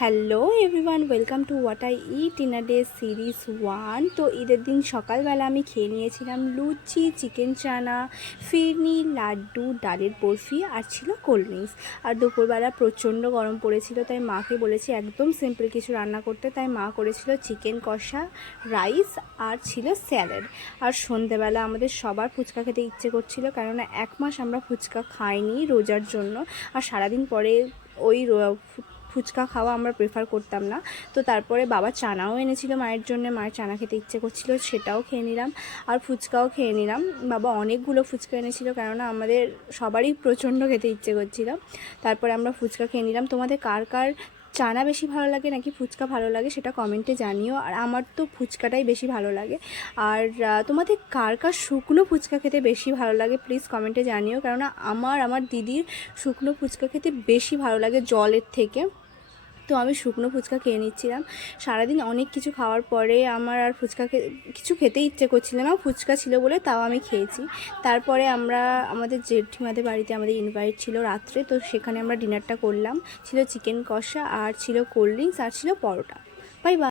Hello everyone, welcome to what I it in a day series 1। তো ঈদের দিন সকালবেলা আমি খেয়ে নিয়েছিলাম লুচি, চিকেন চানা, ফিরনি, লাড্ডু, ডালের বরফি আর ছিল কোল্ড ড্রিঙ্কস। আর দুপুরবেলা প্রচণ্ড গরম পড়েছিল, তাই মাকে বলেছি একদম সিম্পল কিছু রান্না করতে। তাই মা করেছিল চিকেন কষা, রাইস আর ছিল স্যালাড। আর সন্ধেবেলা আমাদের সবার ফুচকা খেতে ইচ্ছে করছিল, কেননা 1 মাস আমরা ফুচকা খাইনি রোজার জন্য। আর সারাদিন পরে ওই ফুচকা খাওয়া আমরা প্রেফার করতাম না। তো তারপরে বাবা চানাও এনেছিল মায়ের জন্য, মায়ের চানা খেতে ইচ্ছে করছিল, সেটাও খেয়ে নিলাম। আর ফুচকাও খেয়ে নিলাম। বাবা অনেকগুলো ফুচকা এনেছিল, কেননা আমাদের সবারই প্রচণ্ড খেতে ইচ্ছে করছিল। তারপরে আমরা ফুচকা খেয়ে নিলাম। তোমাদের কার কার চানা বেশি ভালো লাগে নাকি ফুচকা ভালো লাগে সেটা কমেন্টে জানিও। আর আমার তো ফুচকাটাই বেশি ভালো লাগে। আর তোমাদের কার কার শুকনো ফুচকা খেতে বেশি ভালো লাগে প্লিজ কমেন্টে জানিও, কেননা আমার দিদির শুকনো ফুচকা খেতে বেশি ভালো লাগে জলের থেকে। তো আমি শুকনো ফুচকা খেয়ে নিচ্ছিলাম। সারাদিন অনেক কিছু খাওয়ার পরে আমার আর ফুচকা কিছু খেতে ইচ্ছে করছিল না, ফুচকা ছিল বলে তাও আমি খেয়েছি। তারপরে আমরা আমাদের জেঠিমাদের বাড়িতে আমাদের ইনভাইট ছিল রাত্রে, তো সেখানে আমরা ডিনারটা করলাম। ছিল চিকেন কষা আর ছিল কোল্ড ড্রিঙ্কস আর ছিল পরোটা। Bye bye.